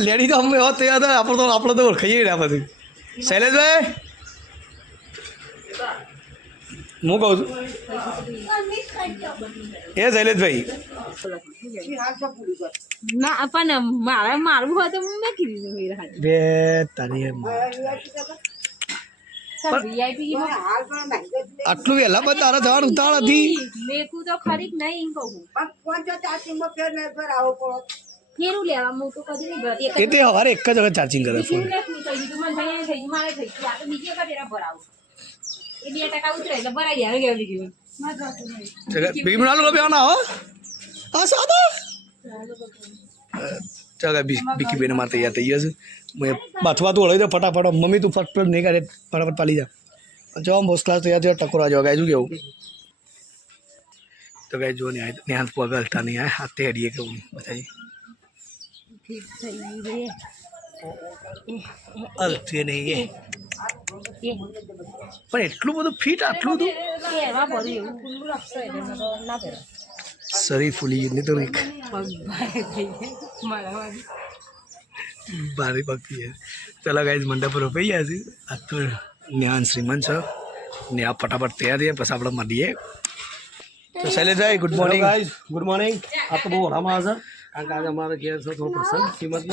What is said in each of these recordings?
Lady તો અમે હોત તૈયાર હતા આપણે તો ખાઈએ રહ્યા પછી શૈલેષભાઈ હું કહું છું એ શૈલેષભાઈ ના પણ મારે મારવું હોય તો હું નાખી દીધું બે તારી આટલું વહેલા પણ તારા જવાનું ઉતાવળ હતી મેકું તો ખરી જ નહીં કહું ફેરું લેવા હું તો કદી નહીં એ તે સવારે એક જ વખત ચાર્જિંગ કરે ફોન એ 2% ઉતરે એટલે ભરાઈ જાય કેવું ગયું ભીમડા લોકો બેવાના હો હા સાદા ચાલ બીકી બેને માં તૈયાર થઈ ગયા છે મેં બાથવા તો ઓળવી દે ફટાફટ મમ્મી તું ફટફટ નહીં કરે ફટાફટ પાલી જા જો ફર્સ્ટ ક્લાસ તૈયાર થયો ટકોરા જો ગાય શું કેવું તો ગાય જો નેહાંત પગ હલતા નહીં આ હાથે હેડીએ કેવું બતાવી હલતી નહીં એ પણ એટલું બધું ફીટ આટલું હતું શરીર ફૂલી ગયું તો ભારે ભક્તિ છે ચાલો ગાઈઝ મંડપ પર રોપાઈ ગયા છે આ તો નેહાન શ્રીમંત છે ને આ ફટાફટ તૈયાર થઈએ પછી આપણે મળીએ તો શૈલેષભાઈ ગુડ મોર્નિંગ ગુડ મોર્નિંગ આ તો બહુ વરામાં હશે કારણ કે આજે અમારે ઘેર છે થોડો પ્રસંગ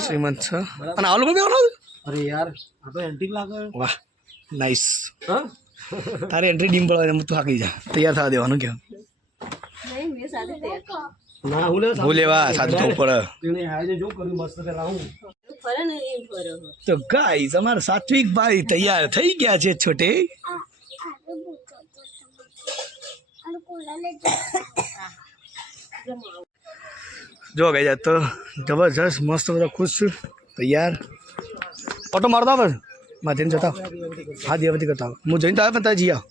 શ્રીમંત છે અને આ લોકો બેવાનો અરે યાર આ તો એન્ટિક લાગે વાહ નાઇસ હા તારે એન્ટ્રી ડીમ પડવા તું થાકી જા તૈયાર થવા દેવાનું કેમ ના હું હું લેવા સાચું થવું પડે તેને આજે જો કર્યું મસ્ત પેલા હું તો ગાઈઝ અમારા સાત્વિક ભાઈ તૈયાર થઈ ગયા છે છોટે જો ગઈ તો જબરજસ્ત મસ્ત બધા ખુશ છું તૈયાર ઓટો મારતા બસ માથે જતા હા દેવતી કરતા હું જઈને તો આવે પણ તારે જી આવ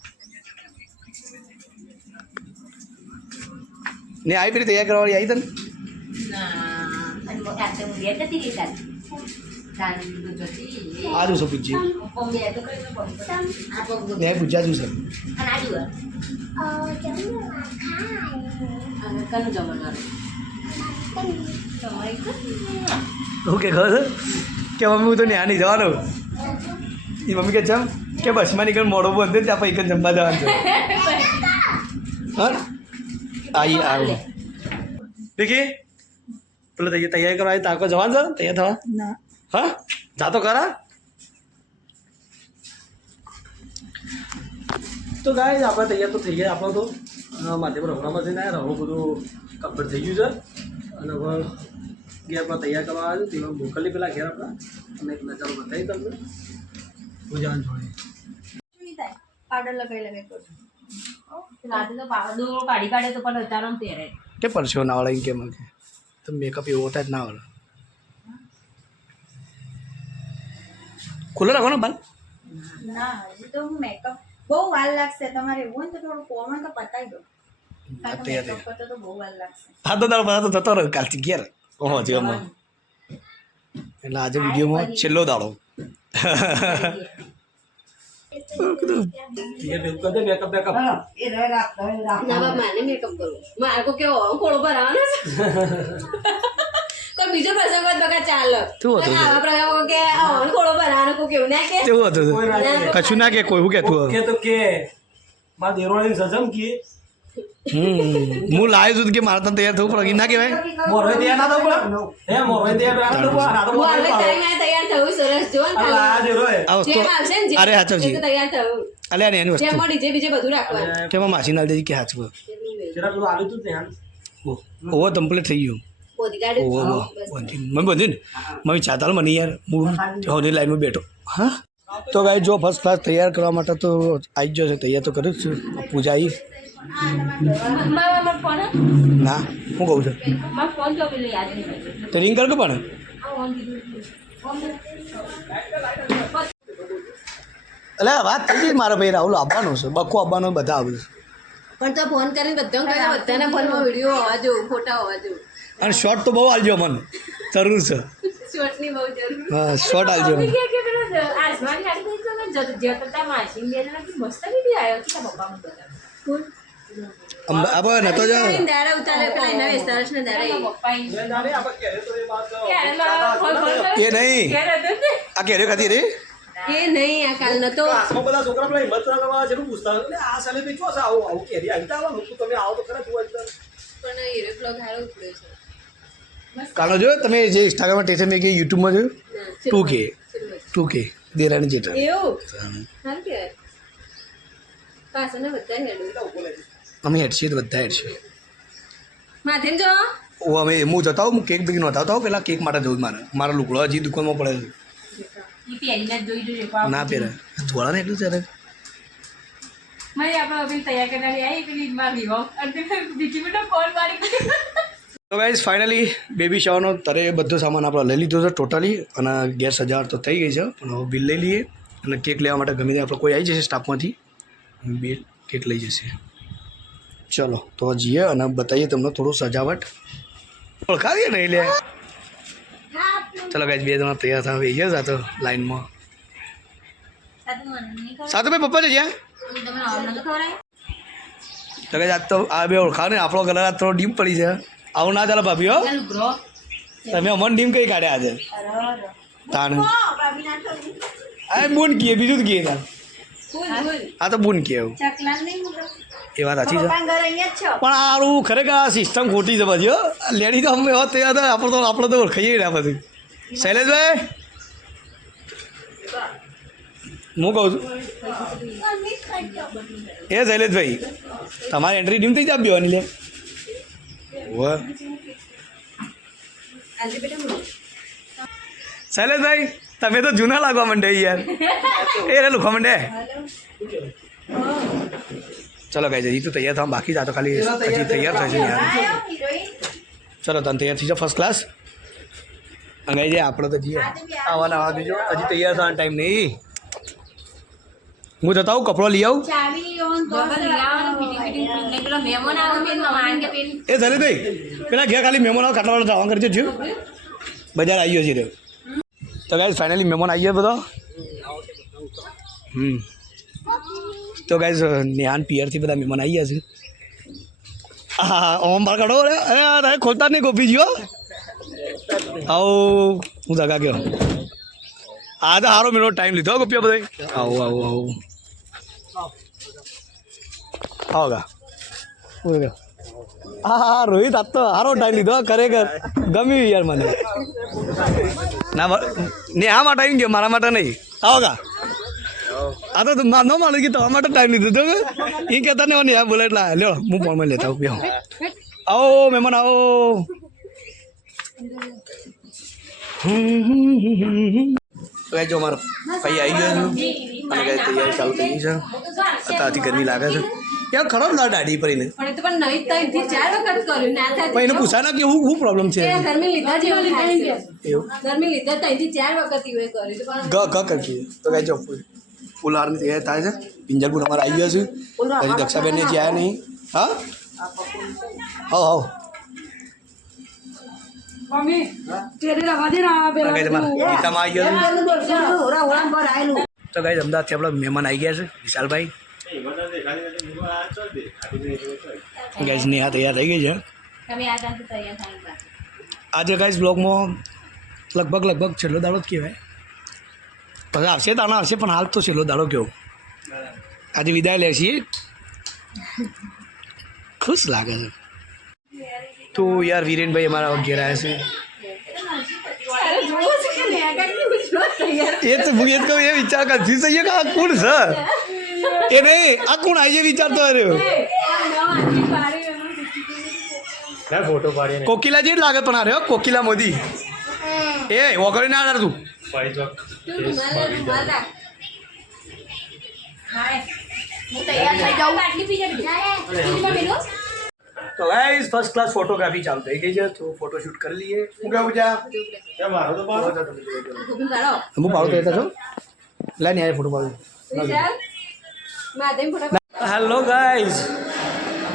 ને આવી પેલી તૈયાર કરવાની આવી તને આજુ છે પૂછી ને પૂછ્યા શું છે ઓકે ખબર કે મમ્મી હું તો ન્યા નહીં જવાનો એ મમ્મી કે ચમ કે બસમાં નીકળ મોડો બંધ ત્યાં પછી એક જમવા જવાનું છે હા આઈ આવું દેખી પેલો તૈયારી કરવા તાકો જવાનું છે તૈયાર થવા હા જાતો ખરા તો ગાય આપણે તૈયાર તો થઈ ગયા આપણો તો માથે પર રવડામાં જઈને આવ્યા રવો બધું કમ્પ્લીટ થઈ ગયું છે અને હવે ઘેર પર તૈયાર કરવા આવ્યું તેમાં મોકલી પેલા ઘેર આપણા અને એક નજારો બતાવી તમને ગુજરાન જોડે પાવડર લગાવી રાતે તો પાવડર કાઢી કાઢે તો પણ અચાનક પહેરે કે પરસ્યો ના વળે કેમ કે તો મેકઅપ એવો હોતા જ ના વળે ખુલ્લો રાખો ને બાલ ના હજી તો મેકઅપ બહુ વાર લાગશે તમારે એવું હોય ને તો થોડું કોમન તો પતાવી દો મેકઅપ કરતો તો બહુ વાર લાગશે હા તો તારો બધા તો જતો રહ્યો કાલથી ઘેર ઓહો જીવનમાં એટલે આજે વિડીયોમાં છેલ્લો દાડો મેકઅપ બેકઅપ ના બાપ મારે મેકઅપ કરવું મારે કો કેવો ખોળો ભરાવાનો કોઈ બીજો પ્રસંગ હોય બગા ચાલ શું હતું આવા પ્રસંગો કે ખોળો ભરાવાનો કો કેવું ના કે કેવું હતું કશું ના કે કોઈ શું કહેતું કે તો કે માં દેરોણી સજમ કે હું લાવ્યો છું કે મારે તને તૈયાર થવું પડે ના કહેવાય મોરવે તૈયાર ના થવું પડે હે મોરવે તૈયાર ના થવું પડે હું હવે તૈયાર થવું સરસ જો ને આ દેરોય આ વસ્તુ આવશે ને અરે હાચવજી તૈયાર થવું અલ્યા ને એની જેમ વસ્તુ ડીજે બીજે બધું રાખવાનું તેમાં માસી ના દેજી કે હાચવ જરા પેલું આલુ તું ધ્યાન ઓવો કમ્પ્લીટ થઈ ગયું પોતી કાઢે ઓવો મમ્મી બંધી ને મમ્મી ચાતાલ મને યાર હું હોની લાઈનમાં બેઠો હા તો ગાઈ જો ફર્સ્ટ ક્લાસ તૈયાર કરવા માટે તો આવી જ જશે તૈયાર તો કર્યું જ છું પૂજા આવી ફોન ના હું કહું છું મારો ફોન તો પેલો યાદ નહીં તો રિંગ કર કે પણ એટલે વાત થઈ ગઈ મારા ભાઈ રાહુલ આવવાનું છે બક્કો આવવાનું બધા આવ્યું પણ તો ફોન કરીને બધાના ફોનમાં વિડીયો હોવા જો ફોટા હોવા જો અને શોર્ટ તો બહુ આલજો મને જરૂર છે શોર્ટની બહુ જરૂર હા શોર્ટ આલજો મને આસમાની ગાડી જતા માસી મસ્ત વિડીયો આવ્યો કે પપ્પા મને આપણે નતો જાઓ દાડા ઉતારે પેલા એના વેસ્તારસ ને દાડા એ નહીં આ કેરીઓ ખાધી રે એ નહીં આ કાલ નતો ક્લાસમાં બધા છોકરા પેલા હિંમત કરવા જેનું પૂછતા હોય, એટલે આ સાલે ભાઈ ચો છે આવું આવું કેરી આવી આવો લોકો તમે આવો તો ખરા તું અંદર પણ હીરો બ્લોગ હારો ઉપડ્યો છે કાલો જોયો તમે જે ઇન્સ્ટાગ્રામમાં ટેશન મેં કે યુટ્યુબમાં જોયું 2K દેરાની જેઠા એવું સારું કહેવાય પાછળના બધા હેડું અમે હેડશીએ તો બધા હેડશીએ માધેન જો ઓ અમે હું જતા હું કેક બેક નહોતા આવતા પેલા કેક માટે જવું મારા લુકડો હજી દુકાનમાં પડે ઈ પહેરીને જ જોઈ જોઈ છે ના પહેરે થોડા ને એટલું ત્યારે મારી આપણે અભિલ તૈયાર કરનારી આવી પેલી માં લીવો અને બીજી બેટા કોલ મારી તો ગાઈઝ ફાઇનલી બેબી શાવરનો તરે બધો સામાન આપણે લઈ લીધો છે ટોટલી અને ગેસ સજાવટ તો થઈ ગઈ છે પણ હવે બિલ લઈ લઈએ અને કેક લેવા માટે ગમે તે આપણે કોઈ આવી જશે સ્ટાફમાંથી બિલ કેક લઈ જશે ચલો તો જઈએ અને બતાવીએ તમને થોડું સજાવટ ઓળખાવીએ નહીં લે ચલો ગાઈઝ બે જણા તૈયાર થવા બેસીએ સાથે લાઈનમાં સાથે ભાઈ પપ્પા છે જ્યાં તમને આવવાનું તો ખવડાય તો ગાઈઝ આજ તો આ બે ઓળખાવ ને આપણો કલર આજ થોડો ડીમ પડી છે આવું ના ચાલો ભાભી હો લુગરો તમે અમને ડીમ કઈ કાઢ્યા આજે તાણ આ બૂન કીએ બીજું જ કીએ તાર આ તો બૂન કીએ એવું ચકલા નહીં મૂકો. એ વાત સાચી છે પપ્પા ઘર અહીંયા જ છો. પણ આરું ખરેખર આ સિસ્ટમ ખોટી છે બધી હો લેડી તો અમે હોત તૈયાર થાય આપણે તો ઓળખાઈએ રહ્યા પછી શૈલેષભાઈ હું કહું છું એ શૈલેષભાઈ તમારી એન્ટ્રી ડીમ થઈ જ આપી દેવાની લે શૈલેષભાઈ તમે તો જૂના લાગવા માંડે યાર એ રે લુખવા માંડે ચલો ગાઈ જઈ તું તૈયાર થવા બાકી જ આ તો ખાલી હજી તૈયાર થાય છે યાર આયો હિરોઈન. ચલો તને તૈયાર થઈ જાઓ ફર્સ્ટ ક્લાસ અને જાય આપણે તો જઈએ આવવાના આવા બીજો હજી તૈયાર થવાનો ટાઈમ નહીં હું જતા આવું કપડો લઈ આવું ચાવી ઓન બરાબર લાવવાનું ફિટિંગ ફિટિંગ ને પેલો મહેમાન આવે પેન માન કે પેન એ શૈલેષભાઈ પેલા ઘેર ખાલી મહેમાન આવો ખાટલા વાળા જવા કરજો છું બજાર આવી ગયો છે તો ગાઈઝ ફાઇનલી મહેમાન આવી ગયો બધો તો ગાઈઝ નેહાન પિયરથી બધા મહેમાન આવી ગયા છે હા ઓમ બાર કાઢો અરે અરે ખોલતા નહીં ગોપી ગયો આવો હું દગા ગયો આ તો સારો મેળો ટાઈમ લીધો ગોપીઓ બધા આવો આવો આવો આવો ગા હા રોહિત આજ તો સારો ટાઈમ લીધો ખરેખર ગમ્યું યાર મને ના ને આ માટે આવી ગયો મારા માટે નહીં આવો કા આ તો ન માનું કે તમારા માટે ટાઈમ લીધો તો એ કહેતા ને યાર બોલે એટલે લ્યો હું પણ લેતા આવું આવો મહેમાન આવો તો એ જો મારો ભાઈ આવી ગયો છું અને કાંઈ તૈયારી ચાલુ થઈ ગઈ છે અત્યારથી ગરમી લાગે છે યાર ખરાબ ના દાઢી પડીને પણ એ તો પણ નહીં ત્રણ થી ચાર વખત કર્યું ના થાય પણ એને પૂછા ના કે શું પ્રોબ્લેમ છે ગરમી લીધા જેવું થાય છે એવું ગરમી લીધા ત્રણ થી ચાર વખત એવું કર્યું તો પણ ગ કરતી તો કાંઈ જો ફૂલ હારની તૈયારી થાય છે પિંજલપુર અમારે આવી ગયા છે હજી દક્ષાબેનને જે આવ્યા નહીં હા હાવ ગીતામાં આવી ગયો તો કાંઈ અમદાવાદથી આપણા મહેમાન આવી ગયા છે વિશાલભાઈ ગાઈઝ નેહા તૈયાર થઈ ગઈ છે તમે આ કાંત તૈયાર થાય આજે ગાઈઝ બ્લોગમાં લગભગ છેલ્લો દાડો જ કહેવાય પછી આવશે તાણા આવશે પણ હાલ તો છેલ્લો દાડો કેવો આજે વિદાય લે છીએ ખુશ લાગે છે તો યાર વિરેનભાઈ અમારા ઘેર આવ્યા છે એ તો હું એ જ કહું એ વિચાર કરતી છે કે આ કોણ છે એ નહીં આ કોણ આવી છે વિચારતો રહ્યો ફોટો પાડીને કોકિલા જેવી લાગે પણ આ રહ્યો કોકિલા મોદી એ વગર ના તું તો ગાઈસ ફર્સ્ટ ક્લાસ ફોટોગ્રાફી ચાલુ થઈ ગઈ છે તો ફોટો શૂટ કરી લઈએ શું કહેવું છે હું પાડો કહેતા છો લે ને ફોટો પાડું hello guys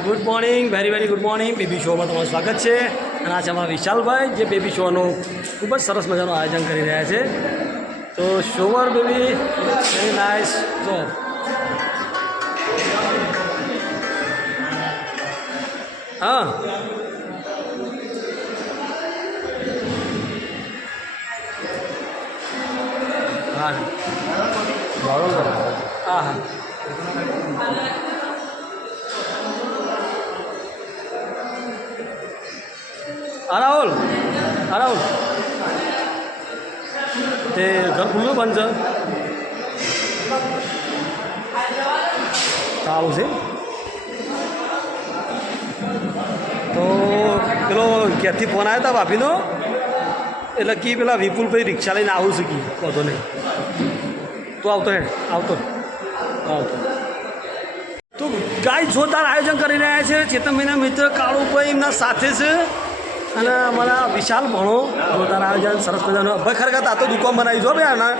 good morning very good morning baby શોમાં તમારું સ્વાગત છે અને આ છે અમારા વિશાલભાઈ જે બેબી શોનું ખૂબ જ સરસ મજાનું આયોજન કરી રહ્યા છે તો શોવર બેબી વેરી નાઇસ જો હા હા હા હા રાહુલ રાહુલ તે ઘર ખુલ્લું બંધ છે આવું છે તો પેલો ક્યાંથી ફોન આવ્યો હતા ભાભીનો એટલે કી પેલા વિપુલભાઈ રિક્ષા લઈને આવું છે કી વાંધો નહીં તું આવતો હે આવતો તો ગાય જોરદાર આયોજન કરી રહ્યા છે ચેતનભાઈના મિત્ર કાળુભાઈ એમના સાથે છે અને અમારા વિશાલ ભણો જોરદાર આયોજન સરસ મજાનું ભાઈ ખરેખર આ તો દુકાન બનાવી જો ભાઈ આના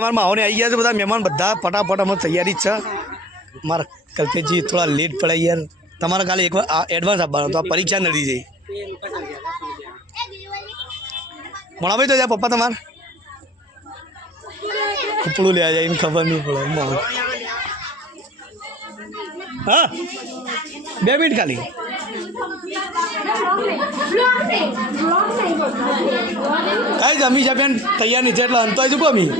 મારા માહોને આવી ગયા છે બધા મહેમાન બધા ફટાફટ અમારે તૈયારી જ છે મારા કલ્પેશજી થોડા લેટ પડે યાર તમારે કાલે એકવાર એડવાન્સ આપવાનો તો આ પરીક્ષા નથી જઈ ભણાવી તો જાય પપ્પા તમારે કપડું લેવા જાય એમ ખબર નહીં પડે હા 2 મિનિટ ખાલી કઈ જમી છે બેન તૈયાર નહીં છે એટલે અંતો આવી ચૂકો અમી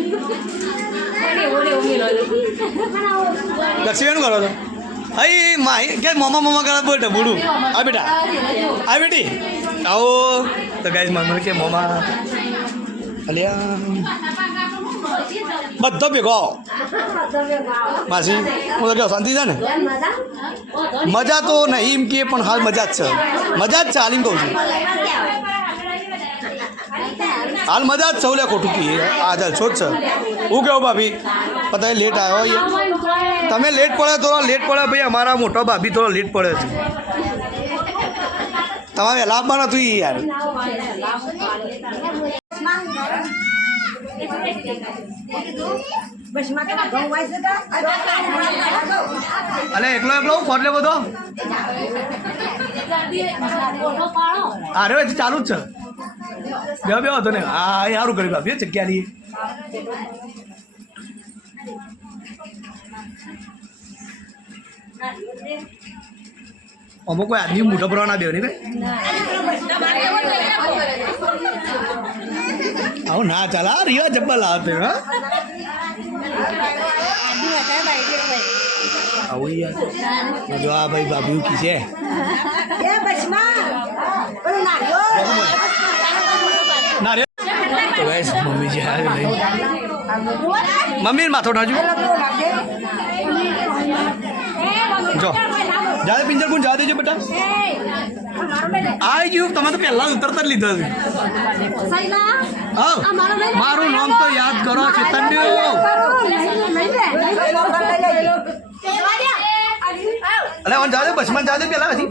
લક્ષ્મીબેન કરો છો હઈ માહી કે મોમા કરે બોલ બુડું આ બેટા આ બેટી આવો તો ગાઈઝ મને કે મોમા અલ્યા બધો ભેગો માસી હું તો કહો શાંતિ છે ને મજા તો નહીં એમ કે પણ હાલ મજા જ છે મજા જ છે હાલ એમ કહું છું હાલ મજા જ છે ઓલે ખોટું કી આ ચાલ છો જ છે હું કહું ભાભી બધા લેટ આવ્યો તમે લેટ પડે થોડો લેટ પડે ભાઈ અમારા મોટો ભાભી થોડો લેટ પડે છે તમારે વહેલા આપવાના હતું યાર અલે એકલો એકલો ખોટલે બધો અરે ચાલુ જ છે બે હતો ને હા એ સારું કર્યું ભાભી જગ્યાની અમુક કોઈ આદમી મોટો ભરવા ના દેવ નહીં ભાઈ આવું ના ચાલ આ રીવા જબ્બા લાવતે હા આવું યાર જો આ ભાઈ ભાભી કી છે તો ગાઈસ મમ્મી જે આ ભાઈ મમ્મી માથો ઢાજુ જો જાદે પિંજર કોણ જા દેજો બેટા આવી ગયું તમે તો પહેલા ઉતરતા જ લીધા છે હા મારું નામ તો યાદ કરો ચેતન્યો અલે ઓન જા દે બસમાં જા દે પેલા હજી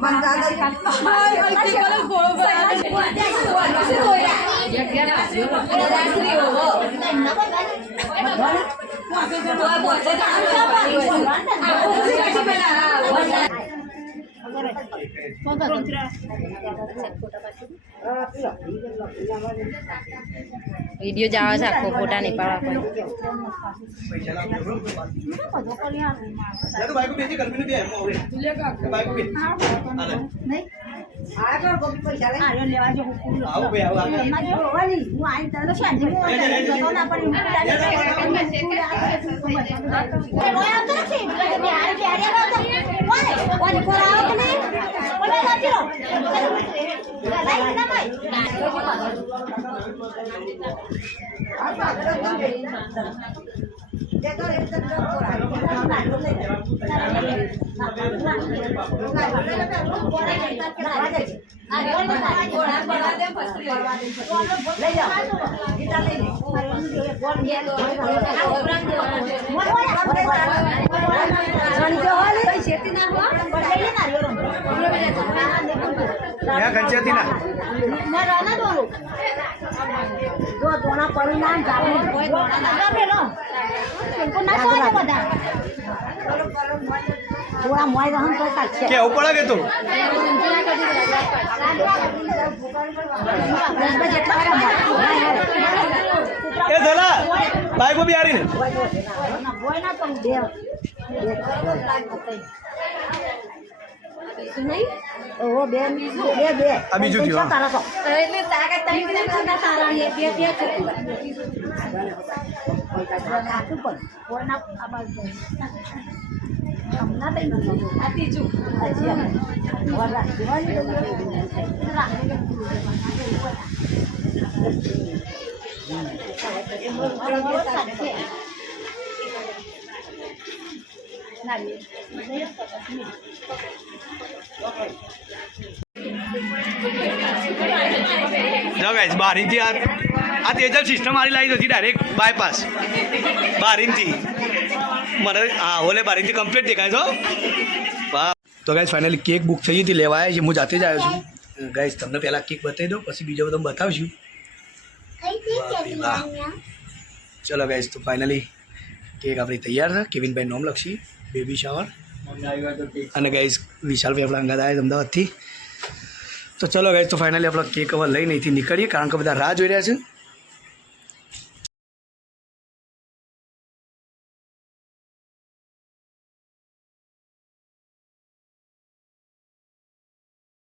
વિડીયો જાવ છે આખો ફોટા નહીં પાડવા કેવું પડે કે તું એ ધલા બાઈક બી આરી ને ઓહો બે આ બીજું થયું હા. એટલે તાકાત તારી સારા બે આ ત્રીજું જો ગાઈસ બારીથી આ તેજલ સિસ્ટમ મારી લાવી હતી ડાયરેક્ટ બાયપાસ બારીથી મને હા ઓલે બારીથી કમ્પ્લીટ દેખાય છો વાહ. તો ગાઈસ ફાઇનલી કેક બુક થઈ હતી લેવા આવ્યા છે. હું જાતે જ આવ્યો છું ગાઈસ. તમને પહેલાં કેક બતાવી દઉં પછી બીજો બધું બતાવશું. વાહ ચલો ગાઈસ તો ફાઇનલી કેક આપણી તૈયાર છે. કેવિનભાઈ નોમ લખશી બેબી શાવર અને ગાઈસ વિશાલભાઈ આપણા અંગાત આવ્યા અમદાવાદથી. તો ચલો ગાઈસ તો ફાઇનલી આપણો કેક હવે લઈને અહીંથી નીકળીએ કારણ કે બધા રાહ જોઈ રહ્યા છે.